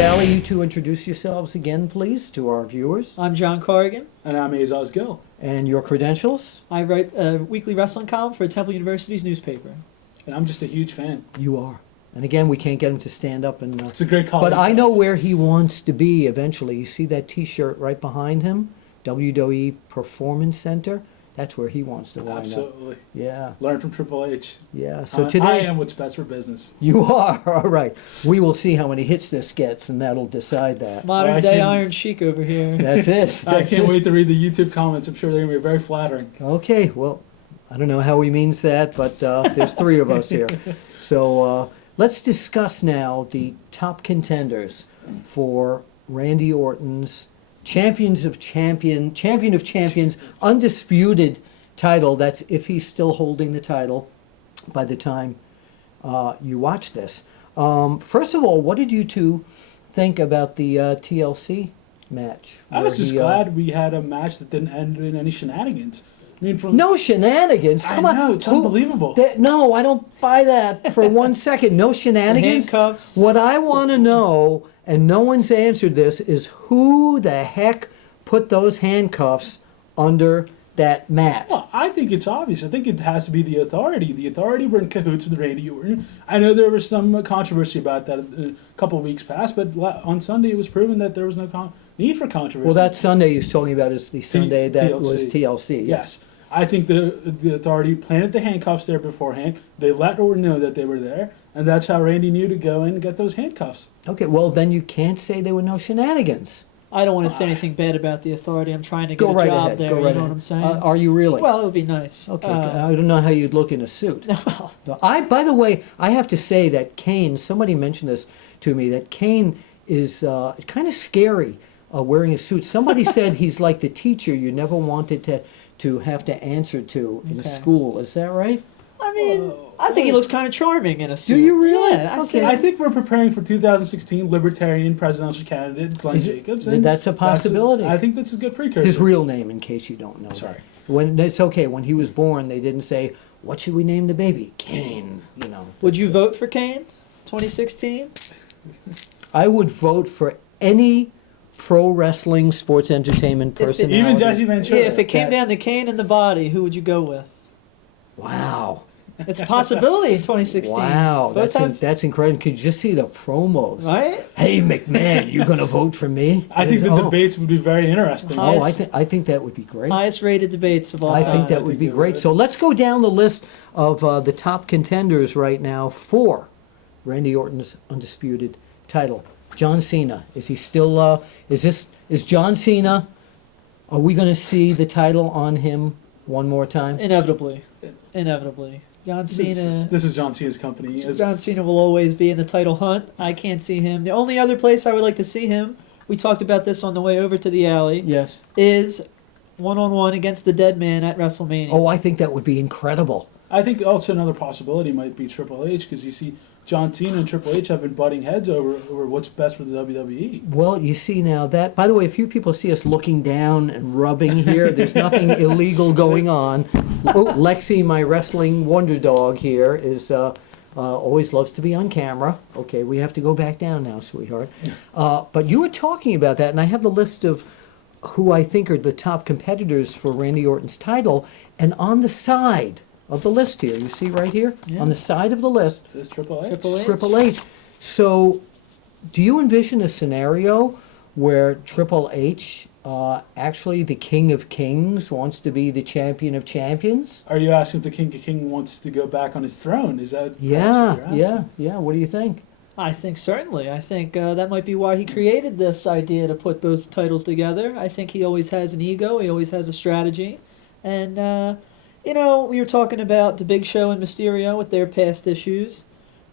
Alley, you two introduce yourselves again, please, to our viewers. I'm John Corrigan. And I'm Aziz Gill. And your credentials? I write a weekly wrestling column for Temple University's newspaper. And I'm just a huge fan. You are. And again, we can't get him to stand up and... It's a great column. But I know where he wants to be eventually. You see that T-shirt right behind him? WWE Performance Center? That's where he wants to wind up. Absolutely. Yeah. Learn from Triple H. Yeah. So I today... am what's best for business. You are. All right. We will see how many hits this gets, and that'll decide that. Modern day Iron Sheik over here. That's it. I can't wait to read the YouTube comments. I'm sure they're going to be very flattering. Okay. Well, I don't know how he means that, but there's three of us here. So let's discuss now the top contenders for Randy Orton's champion of champions, undisputed title. That's if he's still holding the title by the time you watch this. First of all, what did you two think about the TLC match? I was just glad we had a match that didn't end in any shenanigans. I mean, from no shenanigans. Come on, I know, it's unbelievable. No, I don't buy that for 1 second. No shenanigans. Handcuffs. What I want to know, and no one's answered this, is who the heck put those handcuffs under that mat? Well, I think it's obvious. I think it has to be the Authority. The Authority were in cahoots with Randy Orton. I know there was some controversy about that a couple of weeks past, but on Sunday it was proven that there was no need for controversy. Well, that Sunday he's talking about is the Sunday that TLC. was TLC. Yes. I think the Authority planted the handcuffs there beforehand. They let Orton know that they were there, and that's how Randy knew to go in and get those handcuffs. Okay, well, then you can't say there were no shenanigans. I don't want to say anything bad about the Authority. I'm trying to get Go a right job ahead. there. Go right You know ahead. what I'm saying? Are you really? Well, it would be nice. Okay, I don't know how you'd look in a suit. Well, By the way, I have to say that Kane, somebody mentioned this to me, that Kane is kind of scary wearing a suit. Somebody said he's like the teacher you never wanted to have to answer to in school. Is that right? I mean, I think he looks kind of charming in a suit. Do you really? Yeah, I see. I think we're preparing for 2007 Libertarian presidential candidate Glenn Jacobs. And that's a possibility. I think that's a good precursor. His real name, in case you don't know. Sorry. When it's okay. When he was born, they didn't say, "What should we name the baby?" Kane. You know. Would you vote for Kane, 2016? I would vote for any pro wrestling sports entertainment personality. Even Jesse Ventura. Yeah, if it came down to Kane and the body, who would you go with? Wow. It's a possibility in 2016. Wow, Both have- that's incredible. Could you just see the promos? Right? Hey, McMahon, you gonna vote for me? I think the debates would be very interesting. Oh, I think that would be great. Highest rated debates of all I time. think that would be great. So let's go down the list of the top contenders right now for Randy Orton's undisputed title. John Cena, is he still? Is John Cena? Are we going to see the title on him one more time? Inevitably. John Cena. This is John Cena's company. John Cena will always be in the title hunt. I can't see him. The only other place I would like to see him, we talked about this on the way over to the alley, Yes. is one-on-one against the Dead Man at WrestleMania. Oh, I think that would be incredible. I think also another possibility might be Triple H, because you see John Cena and Triple H have been butting heads over what's best for the WWE. Well, you see now that, by the way, if you people see us looking down and rubbing here, there's nothing illegal going on. Oh, Lexi, my wrestling wonder dog here, is always loves to be on camera. Okay, we have to go back down now, sweetheart. But you were talking about that, and I have the list of who I think are the top competitors for Randy Orton's title, and on the side of the list here, you see right here? Yeah. On the side of the list, It says Triple H. Triple H. Triple H. So, do you envision a scenario where Triple H, actually the King of Kings, wants to be the Champion of Champions? Are you asking if the King of King wants to go back on his throne? Is that Yeah, what you're asking? yeah. What do you think? I think certainly. I think that might be why he created this idea to put both titles together. I think he always has an ego. He always has a strategy. And, we were talking about the Big Show and Mysterio with their past issues.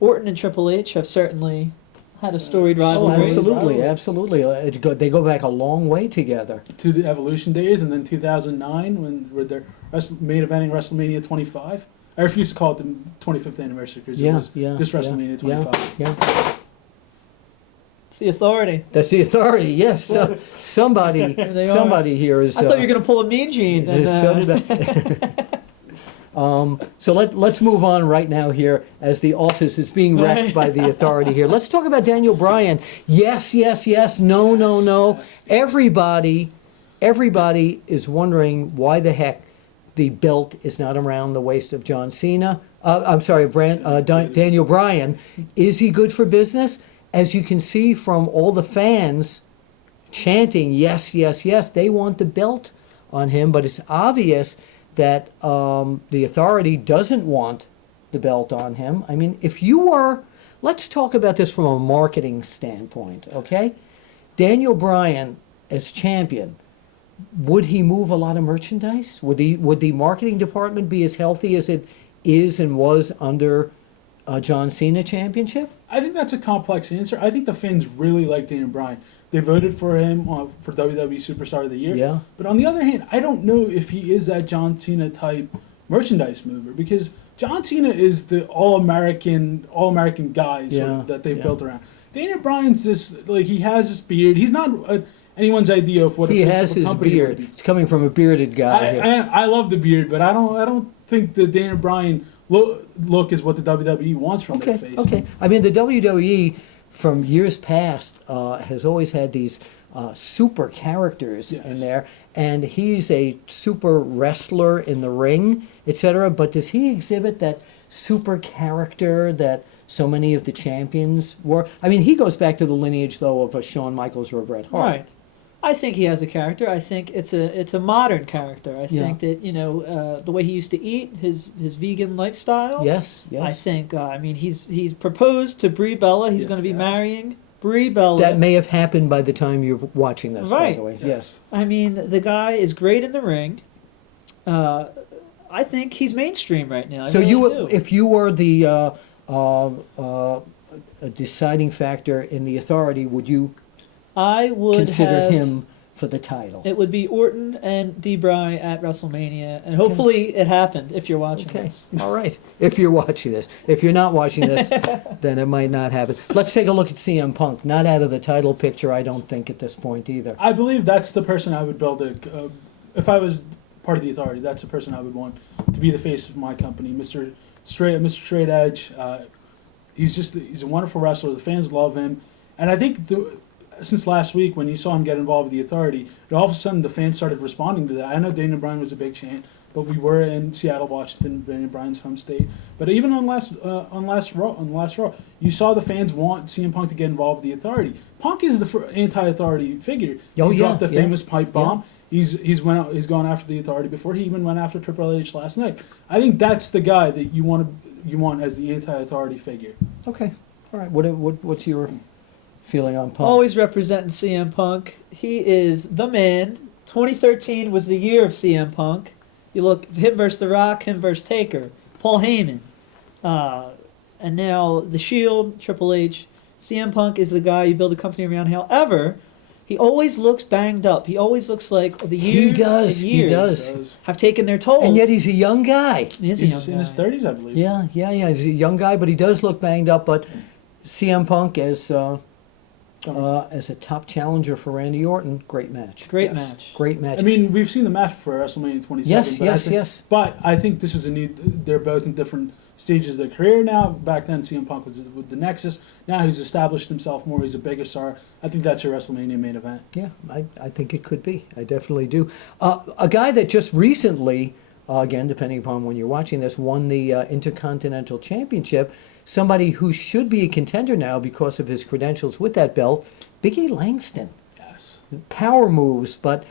Orton and Triple H have certainly had a storied Oh, rivalry. absolutely. They go back a long way together. To the Evolution days, and then 2009 when they're main eventing WrestleMania 25. I refuse to call it the 25th anniversary because it was just WrestleMania 25. Yeah. It's the Authority. That's the Authority. Yes, somebody They here is. I thought you were going to pull a Mean Gene. And, So let's move on right now here as the office is being wrecked Right. by the authority here. Let's talk about Daniel Bryan. Yes, yes, yes. No, no, no. Everybody is wondering why the heck the belt is not around the waist of John Cena. I'm sorry, Daniel Bryan. Is he good for business? As you can see from all the fans chanting, yes, yes, yes, they want the belt on him, but it's obvious that the authority doesn't want the belt on him. I mean, let's talk about this from a marketing standpoint, okay? Daniel Bryan as champion, would he move a lot of merchandise? Would the marketing department be as healthy as it is and was under John Cena championship? I think that's a complex answer. I think the fans really like Daniel Bryan. They voted for him for WWE Superstar of the Year. Yeah. But on the other hand, I don't know if he is that John Cena type merchandise mover, because John Cena is the all-American guy that they've built around. Daniel Bryan's he has this beard. He's not anyone's idea of what He a face has of a his company would beard. be. It's coming from a bearded guy here. I love the beard, but I don't think the Daniel Bryan look is what the WWE wants from their face. Okay. I mean, the WWE from years past has always had these super characters in there, and he's a super wrestler in the ring, etc. But does he exhibit that super character that so many of the champions were? I mean, he goes back to the lineage, though, of a Shawn Michaels or a Bret Hart. Right. I think he has a character. I think it's a modern character. I think that the way he used to eat, his vegan lifestyle. Yes. I think he's proposed to Brie Bella. He's going to be marrying Brie Bella. That may have happened by the time you're watching this, by Right. the way. Yes. I mean, the guy is great in the ring. I think he's mainstream right now. So I really do. if you were the a deciding factor in the authority, would you I would consider have him for the title? It would be Orton and Debray at WrestleMania, and hopefully it happened if you're watching Okay, this. all right. If you're watching this. If you're not watching this, then it might not happen. Let's take a look at CM Punk. Not out of the title picture, I don't think, at this point either. I believe that's the person I would build if I was part of the authority. That's the person I would want to be the face of my company, Mr. Straight Edge. He's a wonderful wrestler. The fans love him, and I think since last week when you saw him get involved with the authority, all of a sudden the fans started responding to that. I know Daniel Bryan was a big chant, but we were in Seattle, Washington, Daniel Bryan's home state. But even on last Raw, you saw the fans want CM Punk to get involved with the authority. Punk is the anti-authority figure. He dropped the famous pipe bomb. He's gone after the authority before. He even went after Triple H last night. I think that's the guy that you want as the anti-authority figure. Okay, all right. What's your feeling on Punk? Always representing CM Punk. He is the man. 2013 was the year of CM Punk. You look, him versus The Rock, him versus Taker, Paul Heyman. And now The Shield, Triple H. CM Punk is the guy you build a company around. However, he always looks banged up. He always looks like the years and years have taken their toll. And yet he's a young guy. He's in his 30s, I believe. Yeah. He's a young guy, but he does look banged up. But CM Punk as a top challenger for Randy Orton, great match. Great match. Great match. I mean, we've seen the match for WrestleMania 27. Yes. But I think this is they're both in different stages of their career now. Back then, CM Punk was with the Nexus. Now he's established himself more. He's a bigger star. I think that's your WrestleMania main event. Yeah, I think it could be. I definitely do. A guy that just recently, again, depending upon when you're watching this, won the Intercontinental Championship. Somebody who should be a contender now because of his credentials with that belt, Big E Langston. Yes. Power moves, but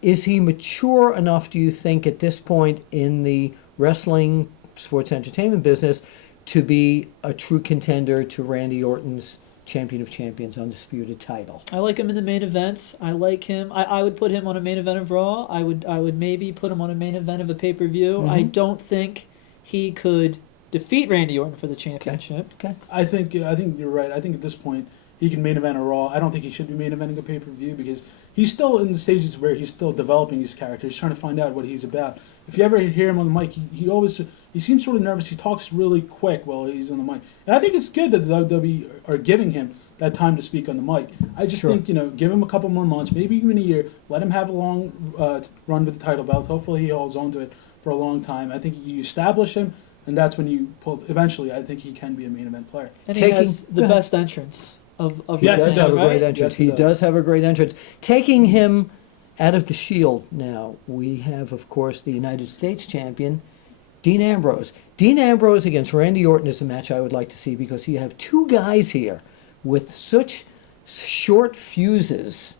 is he mature enough, do you think, at this point in the wrestling sports entertainment business to be a true contender to Randy Orton's Champion of Champions undisputed title? I like him in the main events. I like him. I would put him on a main event of Raw. I would maybe put him on a main event of a pay-per-view. Mm-hmm. I don't think he could defeat Randy Orton for the championship. Okay. I think you're right. I think at this point he can main event a Raw. I don't think he should be main eventing a pay-per-view because he's still in the stages where he's still developing his character. He's trying to find out what he's about. If you ever hear him on the mic, he seems sort of nervous. He talks really quick while he's on the mic. And I think it's good that the WWE are giving him that time to speak on the mic. I just think, give him a couple more months, maybe even a year. Let him have a long run with the title belt. Hopefully he holds on to it for a long time. I think you establish him, and that's when you pull. Eventually, I think he can be a main event player. And Taking- he has the best entrance of He Yes, does he have does, a right? great entrance. Yes, he he does. does have a great entrance. Taking him out of the Shield now, we have, of course, the United States champion, Dean Ambrose. Dean Ambrose against Randy Orton is a match I would like to see because you have two guys here with such short fuses.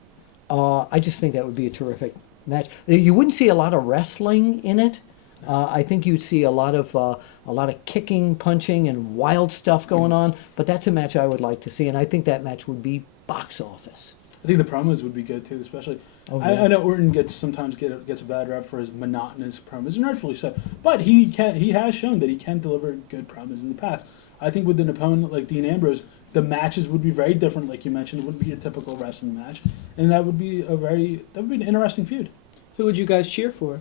I just think that would be a terrific match. You wouldn't see a lot of wrestling in it. I think you'd see a lot of kicking, punching, and wild stuff going on. But that's a match I would like to see, and I think that match would be box office. I think the promos would be good too, especially. Oh, yeah. I know Orton sometimes gets a bad rap for his monotonous promos, and rightfully so. But he has shown that he can deliver good promos in the past. I think with an opponent like Dean Ambrose, the matches would be very different. Like you mentioned, it wouldn't be a typical wrestling match, and that would be an interesting feud. Who would you guys cheer for?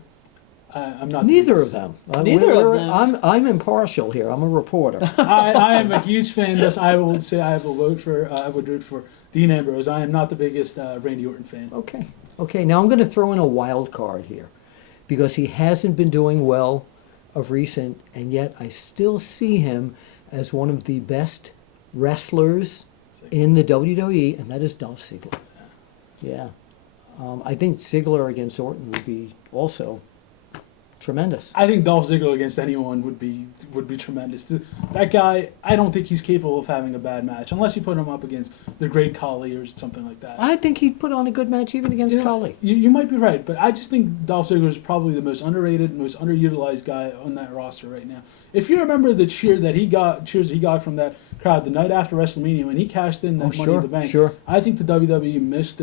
I'm not Neither of them. Neither of them. I'm impartial here. I'm a reporter. I am a huge fan. Thus, I would say I would root for Dean Ambrose. I am not the biggest Randy Orton fan. Okay. Okay. Now I'm going to throw in a wild card here, because he hasn't been doing well of recent, and yet I still see him as one of the best wrestlers in the WWE, and that is Dolph Ziggler. Yeah. I think Ziggler against Orton would be also tremendous. I think Dolph Ziggler against anyone would be tremendous. That guy, I don't think he's capable of having a bad match unless you put him up against the Great Khali or something like that. I think he'd put on a good match even against You know, Khali. You might be right, but I just think Dolph Ziggler is probably the most underrated, most underutilized guy on that roster right now. If you remember the cheers that he got from that crowd the night after WrestleMania when he cashed in that Money sure, in the Bank, sure. I think the WWE missed.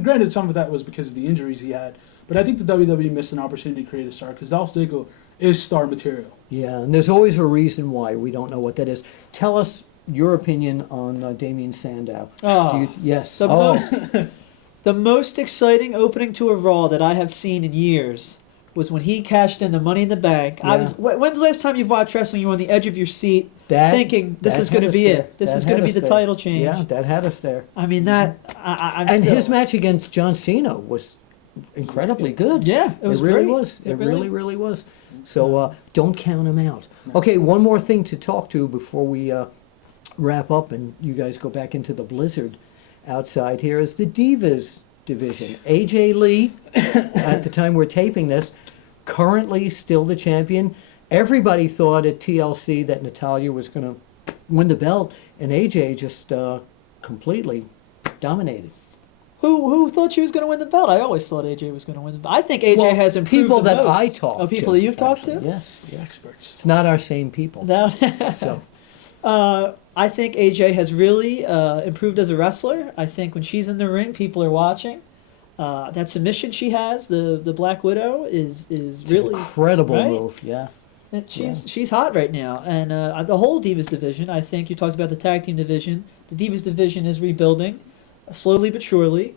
Granted, some of that was because of the injuries he had, but I think the WWE missed an opportunity to create a star because Dolph Ziggler is star material. Yeah, and there's always a reason why we don't know what that is. Tell us your opinion on Damien Sandow. Oh, Yes. the Oh, most the most exciting opening to a Raw that I have seen in years was when he cashed in the Money in the Bank. Yeah. When's the last time you've watched wrestling? You were on the edge of your seat, that, thinking this that is going to had be us there. it. This That is going to had be us the there. title change. Yeah, that had us there. I mean that. I'm And still, his match against John Cena was incredibly good. Yeah, it was really great. was. It really- really was. So don't count him out. Okay, one more thing to talk to before we wrap up and you guys go back into the blizzard outside here is the Divas division. AJ Lee, at the time we're taping this, currently still the champion. Everybody thought at TLC that Natalya was going to win the belt, and AJ just completely dominated. Who thought she was going to win the belt? I always thought AJ was going to win the belt. I think AJ Well, has improved. people the that most. I talked Oh, people to, that you've talked to? Yes, The experts. it's not our same people. No. So I think AJ has really improved as a wrestler. I think when she's in the ring, people are watching. That submission she has, the Black Widow, is it's really an incredible right? move. Yeah. And she's hot right now, and the whole Divas division. I think you talked about the tag team division. The Divas division is rebuilding, slowly but surely.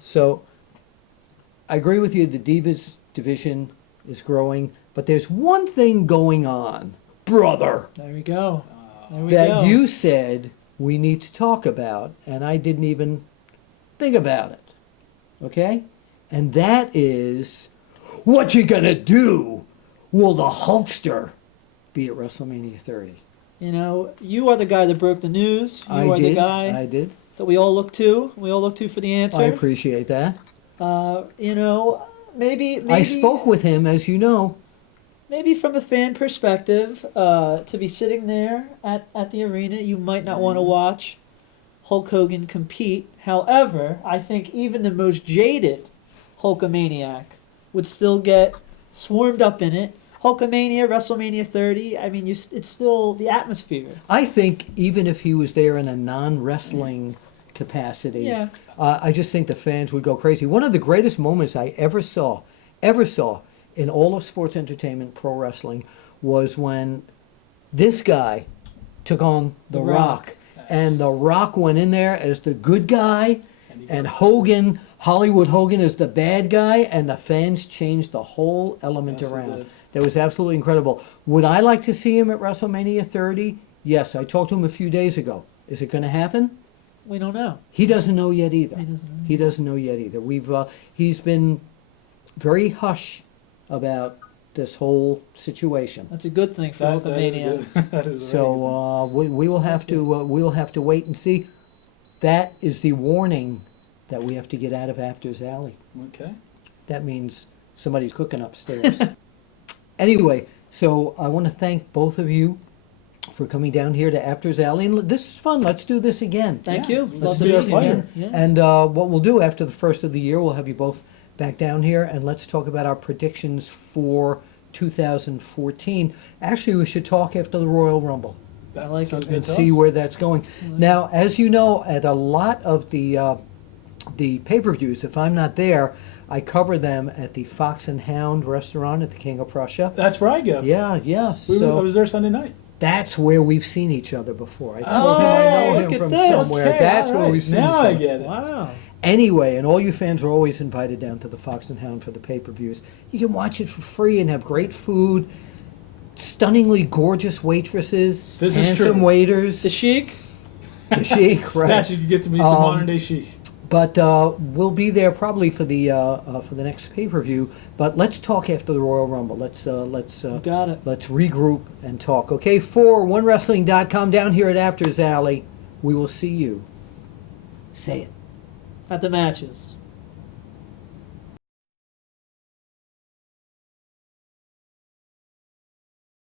So I agree with you. The Divas division is growing, but there's one thing going on, brother, There we go. There we that go. you said we need to talk about, and I didn't even think about it. Okay? And that is, what you gonna do? Will the Hulkster be at WrestleMania 30? You know, you are the guy that broke the news. You I are the did. guy I did. that we all look to. We all look to for the answer. I appreciate that. You know, maybe I spoke with him, as you know. maybe from a fan perspective, to be sitting there at the arena, you might not want to watch Hulk Hogan compete. However, I think even the most jaded Hulkamaniac would still get swarmed up in it. Hulkamania, WrestleMania 30. I mean, it's still the atmosphere. I think even if he was there in a non-wrestling capacity, Yeah. I just think the fans would go crazy. One of the greatest moments I ever saw in all of sports entertainment, pro wrestling, was when this guy took on The The Rock. Rock. And The Rock went in there as the good guy, and Hogan, Hollywood Hogan, is the bad guy, and the fans changed the whole element Yes, they around. did. That was absolutely incredible. Would I like to see him at WrestleMania 30? Yes, I talked to him a few days ago. Is it going to happen? We don't know. He doesn't know yet either. He doesn't know. He doesn't know yet either. He's been very hush about this whole situation. That's a good thing for That is Hulkamania. good. That is very good. So we will have to wait and see. That is the warning that we have to get out of Apter's Alley. Okay. That means somebody's cooking upstairs. Anyway, so I want to thank both of you for coming down here to Apter's Alley. And this is fun. Let's do this again. Thank Yeah, you. let's Love to be be our here. pleasure. Yeah. And what we'll do after the first of the year, we'll have you both back down here and let's talk about our predictions for 2014. Actually, we should talk after the Royal Rumble That I like sounds it. good and to see us. where that's going. Now, as you know, at a lot of the pay-per-views, if I'm not there, I cover them at the Fox and Hound restaurant at the King of Prussia. That's where I go. Yeah. I So was there Sunday night. that's where we've seen each other before. I Oh, told him I know look him at from this. somewhere. Okay, That's all where right. we've seen Now each I other. get it. Wow. Anyway, and all you fans are always invited down to the Fox and Hound for the pay-per-views. You can watch it for free and have great food, stunningly gorgeous waitresses, This is handsome true. waiters, The Sheik. the chic, right? Yes, you can get to meet the Um, modern day Sheik. But we'll be there probably for the next pay-per-view. But let's talk after the Royal Rumble. Let's Got it. let's regroup and talk. Okay, for OneWrestling.com down here at Apter's Alley, we will see you. Say it. At the matches.